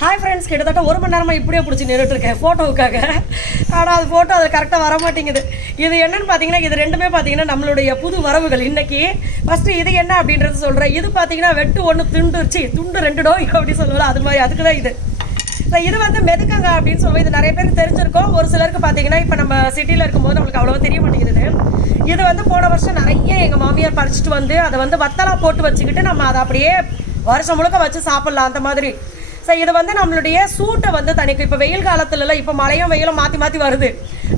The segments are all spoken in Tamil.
ஹாய் ஃப்ரெண்ட்ஸ், கிட்டத்தட்ட 1 மணி நேரமாக இப்படியே பிடிச்சி நின்றுட்டுருக்கேன் ஃபோட்டோவுக்காக. ஆனால் அது ஃபோட்டோ அது கரெக்டாக வர மாட்டேங்குது. இது என்னென்னு பார்த்தீங்கன்னா, இது ரெண்டுமே பார்த்தீங்கன்னா நம்மளுடைய புது வரவுகள். இன்றைக்கி ஃபஸ்ட்டு இது என்ன அப்படின்றது சொல்கிறேன். இது பார்த்தீங்கன்னா வெட்டு ஒன்று துண்டு 2 டோய் அப்படி சொல்லுவோம், அது மாதிரி அதுக்கு தான் இது. இது வந்து மெதுக்கங்க அப்படின்னு சொல்லுவோம். இது நிறைய பேருக்கு தெரிஞ்சிருக்கும். ஒரு சிலருக்கு பார்த்தீங்கன்னா இப்போ நம்ம சிட்டியில் இருக்கும்போது நம்மளுக்கு அவ்வளோவா தெரிய மாட்டேங்குது. இது வந்து போன வருஷம் நிறைய எங்கள் மாமியார் பறிச்சுட்டு வந்து அதை வந்து வத்தலாக போட்டு வச்சுக்கிட்டு நம்ம அதை அப்படியே வருஷம் முழுக்க வச்சு சாப்பிட்லாம் அந்த மாதிரி. ஸோ இது வந்து நம்மளுடைய சூட்டை வந்து தனிக்கும். இப்போ வெயில் காலத்துலலாம் இப்போ மழையும் வெயிலும் மாற்றி வருது.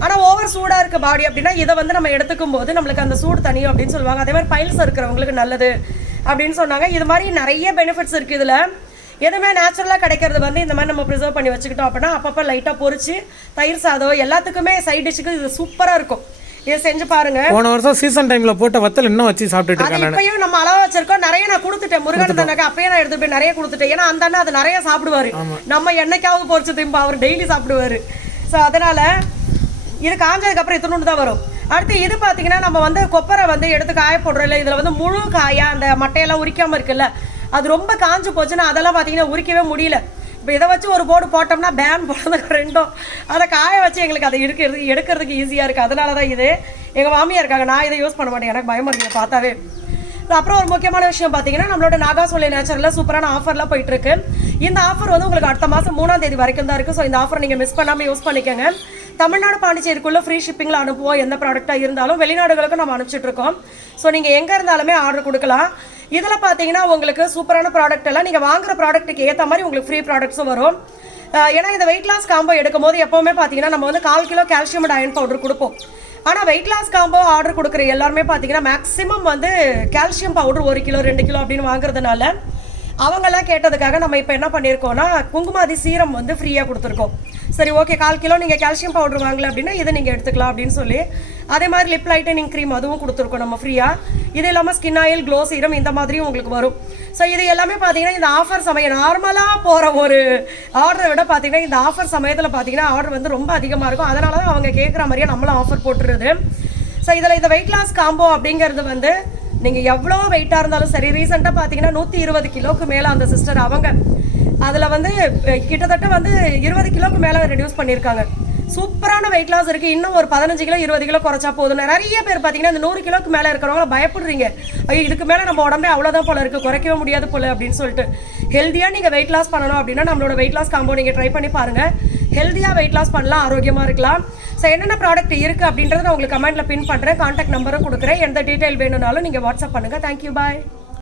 ஆனால் ஓவர் சூடாக இருக்க பாடி அப்படின்னா இதை வந்து நம்ம எடுத்துக்கும் போது நம்மளுக்கு அந்த சூடு தனியும் அப்படின்னு சொல்லுவாங்க. அதே மாதிரி பைல்ஸ் இருக்கிறவங்களுக்கு நல்லது அப்படின்னு சொன்னாங்க. இது மாதிரி நிறைய பெனிஃபிட்ஸ் இருக்குது. இதில் எதுவுமே நேச்சுரலாக கிடைக்கிறது வந்து இந்த மாதிரி நம்ம ப்ரிசர்வ் பண்ணி வச்சுக்கிட்டோம் அப்படின்னா அப்பப்போ லைட்டாக பொரிச்சு தயிர் சாதம் எல்லாத்துக்குமே சைட் டிஷ்ஷுக்கு இது சூப்பராக இருக்கும். இதை செஞ்சு பாருங்க. போன வருஷம் சீசன் டைம்ல போட்ட வத்தல் இன்னும் வச்சு சாப்பிட்டுட்டு இருக்கேன். இப்பயும் நம்ம அளவா வச்சிருக்கோம். நிறைய நான் கொடுத்துட்டேன். முருகன் தனக்கு அப்பயே நான் எடுத்துட்டு போய் நிறைய கொடுத்துட்டேன். ஏன்னா அந்த அண்ணா அது நிறைய சாப்பிடுவாரு. நம்ம என்னைக்காவது பொரிச்சு திம்ப அவர் டெய்லி சாப்பிடுவாரு. ஸோ அதனால இது காஞ்சதுக்கு அப்புறம் இத்தனோண்டு தான் வரும். அடுத்து இது பார்த்தீங்கன்னா நம்ம வந்து கொப்பரை வந்து எடுத்து காய போடுறோம் இல்லை, இதில் வந்து முழு காயா அந்த மட்டையெல்லாம் உரிக்காமல் இருக்குல்ல, அது ரொம்ப காஞ்சு போச்சுன்னா அதெல்லாம் பார்த்தீங்கன்னா உரிக்கவே முடியல. இப்போ இதை வச்சு ஒரு போர்டு போட்டோம்னா பேன் போடுறதுக்கு ரெண்டும் அதை காய வச்சு எங்களுக்கு அதை எடுக்கிறதுக்கு ஈஸியாக இருக்குது. அதனால தான் இது எங்கள் மாமியாக இருக்காங்க. நான் இதை யூஸ் பண்ண மாட்டேன், எனக்கு பயமாக இருக்குது பார்த்தாவே. அப்புறம் ஒரு முக்கியமான விஷயம் பார்த்தீங்கன்னா நம்மளோட நாகாசோலை நேச்சரில் சூப்பரான ஆஃபர்லாம் போயிட்டுருக்கு. இந்த ஆஃபர் வந்து உங்களுக்கு அடுத்த மாதம் 3ஆம் தேதி வரைக்கும் தான் இருக்குது. ஸோ இந்த ஆஃபர் நீங்கள் மிஸ் பண்ணாமல் யூஸ் பண்ணிக்கோங்க. தமிழ்நாடு பாண்டிச்சேரிக்குள்ளே ஃப்ரீ ஷிப்பிங்கில் அனுப்புவோம். எந்த ப்ராடக்டாக இருந்தாலும் வெளிநாடுகளுக்கும் நம்ம அனுப்பிச்சிட்ருக்கோம். ஸோ நீங்கள் எங்கே இருந்தாலுமே ஆர்டர் கொடுக்கலாம். இதில் பார்த்தீங்கன்னா உங்களுக்கு சூப்பரான ப்ராடக்ட் எல்லாம் நீங்கள் வாங்குகிற ப்ராடக்ட்டுக்கு ஏற்ற மாதிரி உங்களுக்கு ஃப்ரீ ப்ராடக்ட்ஸும் வரும். ஏன்னா இந்த வெயிட் லாஸ் காம்போ எடுக்கும் போது எப்போவுமே பார்த்தீங்கன்னா நம்ம வந்து 1/4 kilo calcium and iron powder கொடுப்போம். ஆனால் வெயிட் லாஸ் காம்போ ஆர்டர் கொடுக்குற எல்லாருமே பார்த்தீங்கன்னா மேக்ஸிமம் வந்து கால்சியம் பவுடர் 1 கிலோ 2 கிலோ அப்படின்னு வாங்குறதுனால அவங்கெல்லாம் கேட்டதுக்காக நம்ம இப்போ என்ன பண்ணியிருக்கோம்னா குங்குமாதி சீரம் வந்து ஃப்ரீயாக கொடுத்துருக்கோம். சரி ஓகே, 1/4 கிலோ நீங்கள் கால்சியம் பவுடர் வாங்கல அப்படின்னா இதை நீங்கள் எடுத்துக்கலாம் அப்படின்னு சொல்லி அதே மாதிரி லிப் லைட்டனிங் க்ரீம் அதுவும் கொடுத்துருக்கோம் நம்ம ஃப்ரீயாக. இது இல்லாமல் ஸ்கின் ஆயில், க்ளோ சீரம் இந்த மாதிரியும் உங்களுக்கு வரும். ஸோ இது எல்லாமே பார்த்தீங்கன்னா இந்த ஆஃபர் சமயம் நார்மலாக போகிற ஒரு ஆர்டரை விட பார்த்தீங்கன்னா இந்த ஆஃபர் சமயத்தில் பார்த்தீங்கன்னா ஆர்டர் வந்து ரொம்ப அதிகமாக இருக்கும். அதனால தான் அவங்க கேட்குற மாதிரியே நம்மளும் ஆஃபர் போட்டுருது. ஸோ இதில் இந்த வெயிட் லாஸ் காம்போ அப்படிங்கிறது வந்து நீங்கள் எவ்வளோ வெயிட்டாக இருந்தாலும் சரி, ரீசெண்டாக பார்த்தீங்கன்னா 120 கிலோக்கு மேலே அந்த சிஸ்டர் அவங்க அதில் வந்து கிட்டத்தட்ட வந்து 20 கிலோக்கு மேலே ரெடியூஸ் பண்ணியிருக்காங்க. சூப்பரான வெயிட் லாஸ் இருக்குது. இன்னும் ஒரு 15 கிலோ 20 கிலோ குறைச்சா போதும். நிறைய பேர் பார்த்தீங்கன்னா இந்த 100 கிலோக்கு மேலே இருக்கிறவங்கள பயப்படுறீங்க. ஐயோ இதுக்கு மேலே நம்ம உடம்பே அவ்வளோதான் போல இருக்குது, குறைக்கவே முடியாது போல அப்படின்னு சொல்லிட்டு. ஹெல்த்தியாக நீங்கள் வெயிட் லாஸ் பண்ணணும் அப்படின்னா நம்மளோட வெயிட் லாஸ் காம்போ நீங்கள் ட்ரை பண்ணி பாருங்கள். ஹெல்த்தியாக வெயிட் லாஸ் பண்ணலாம், ஆரோக்கியமாக இருக்கலாம். ஸோ என்னென்ன ப்ராடக்ட் இருக்குது அப்படின்றத நான் உங்களுக்கு கமெண்ட்டில் பின் பண்ணுறேன். கான்டாக்ட் நம்பரும் கொடுக்குறேன். எந்த டீட்டெயில் வேணும்னாலும் நீங்கள் வாட்ஸ்அப் பண்ணுங்கள். தேங்க்யூ, பாய்.